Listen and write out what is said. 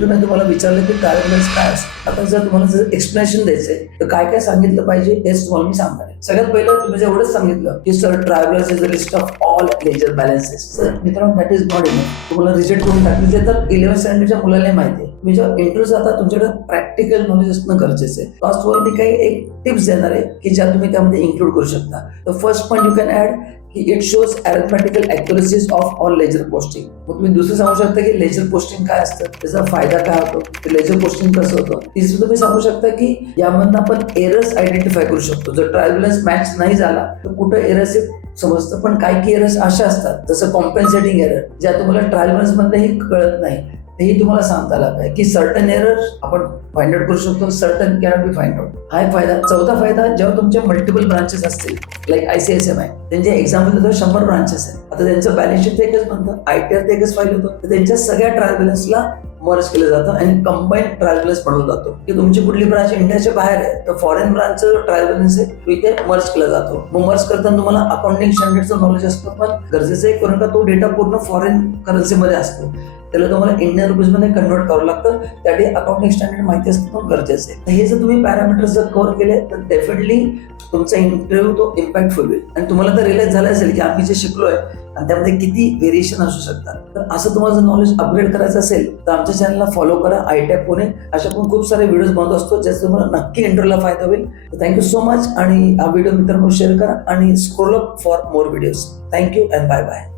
Interview तुम्हाला विचारलं की ट्रायल बॅलन्स काय असतं, आता जर तुम्हाला जर एक्सप्लेनेशन द्यायचंय तर काय काय सांगितलं पाहिजे हेच तुम्हाला मी सांगणार आहे. सगळ्यात पहिलं तुम्ही जर एवढंच सांगितलं की sir trial balance is the list of all ledger balances, तर मित्रांनो दॅट इज नॉट इनफ. तुम्हाला रिजेक्ट करून टाकले तर 11th स्टँडर्डच्या मुलाला माहिती आहे. तुम्ही जेव्हा इंटरव्ह्यू जाता तुमच्याकडे प्रॅक्टिकल नॉलेज असणं गरजेचं आहे. लास्टवर मी काही एक टिप्स देणार आहे की ज्या तुम्ही त्यामध्ये इन्क्लूड करू शकता. तर first point you can add की it shows arithmetical accuracies of all ledger posting. मग तुम्ही दुसरं सांगू शकता की लेजर पोस्टिंग काय असतं, त्याचा फायदा काय होतो, ते लेजर पोस्टिंग कसं होतं. तिसरं तुम्ही सांगू शकता की यामधनं आपण एरर्स आयडेंटिफाय करू शकतो. जर ट्रायल बॅलन्स मॅच नाही झाला तर कुठं एरर्स समजतं, पण काही एरर्स अशा असतात जसं कॉम्पेन्सेटिंग एरर ज्या तुम्हाला ट्रायल बॅलन्स मध्येही कळत नाही, तेही तुम्हाला सांगता आलं पाहिजे की सर्टन एरर आपण फाइंड आउट करू शकतो, certain cannot be find out. हा एक फायदा. चौथा फायदा, जेव्हा तुमचे मल्टिपल ब्रांचेस असतील लाईक ICSMI, त्यांचे एक्झाम्पल देतो 100 ब्रांचेस आहेत. आता त्यांचं बॅलन्स शीट एकच बनतं, ITR ते एकच फाईल होतं, तर त्यांच्या सगळ्या ट्रायल बॅलन्सला मर्ज केलं जातं आणि कंबाईन ट्रायल बॅलन्स बनवला जातो. की तुमची कुठली ब्रांच इंडियाच्या बाहेर आहे तर फॉरेन ब्रांचचं ट्रायल बॅलन्स आहे तो इथे मर्ज केला जातो. मग मर्ज करताना तुम्हाला अकाउंटिंग स्टँडर्डचं नॉलेज असतं, पण गरजेचं आहे कारण का तो डेटा पूर्ण फॉरेन करन्सीमध्ये असतो, त्याला तुम्हाला इंडियन रुपीजमध्ये कन्वर्ट करावं लागतं. त्यासाठी अकाउंटिंग स्टँडर्ड माहिती असणं पण गरजेचं आहे. हे जर तुम्ही पॅरामीटर्स जर कव्हर केले तर डेफिनेटली तुमचा इंटरव्ह्यू तो इम्पॅक्टफुल होईल. आणि तुम्हाला तर रिअलाइज झालं असेल की आम्ही जे शिकलोय आणि त्यामध्ये किती व्हेरिएशन असू शकतात. तर असं तुम्हाला जर नॉलेज अपग्रेड करायचं असेल तर आमच्या चॅनलला फॉलो करा. ITAC पुणे अशा पण खूप सारे व्हिडिओज बनवत असतो ज्याचा तुम्हाला नक्की इंटरव्ह्यूला फायदा होईल. Thank you so much. आणि हा व्हिडिओ मित्रांनो शेअर करा आणि scroll up for more videos. Thank you and bye bye.